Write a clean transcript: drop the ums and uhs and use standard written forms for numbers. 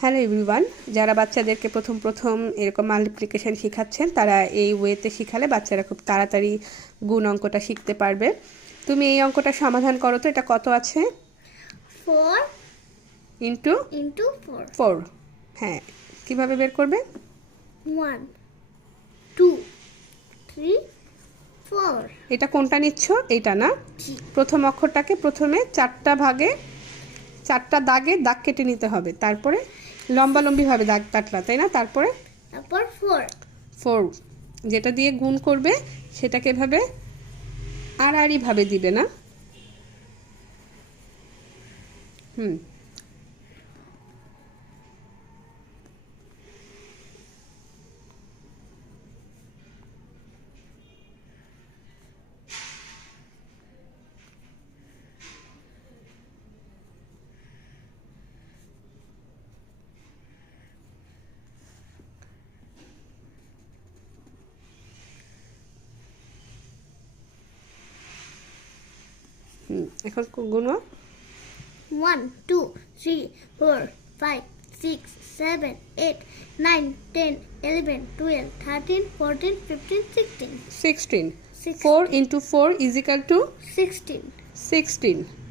Hello everyone, যারা বাচ্চাদেরকে প্রথম এরকম মাল্টিপ্লিকেশন শেখাচ্ছেন তারা এই ওয়েতে শেখালে বাচ্চারা খুব তাড়াতাড়ি গুণ অঙ্কটা শিখতে পারবে। তুমি এই অঙ্কটা সমাধান করো তো। এটা কত আছে? 4 ইন্টু into 4 4। হ্যাঁ, কিভাবে বের করবে? 1 2 3 4 এটা কোনটা নিচ্ছ? এইটা না? জি। প্রথম অক্ষরটাকে প্রথমে 4টা ভাগে 4টা দাগে দাগ কেটে নিতে হবে, তারপরে লম্বালম্বিভাবে দাগ কাটলা, তাই না? তারপরে তারপর 4 4 যেটা দিয়ে গুণ করবে সেটাকে এভাবে আড়াআড়িভাবে দিবে না। এখন গুণ। 1 2 3 4 5 6 7 8 9 10 11 12 13 14 15 16 16 4 into 4 is equal to 16 16।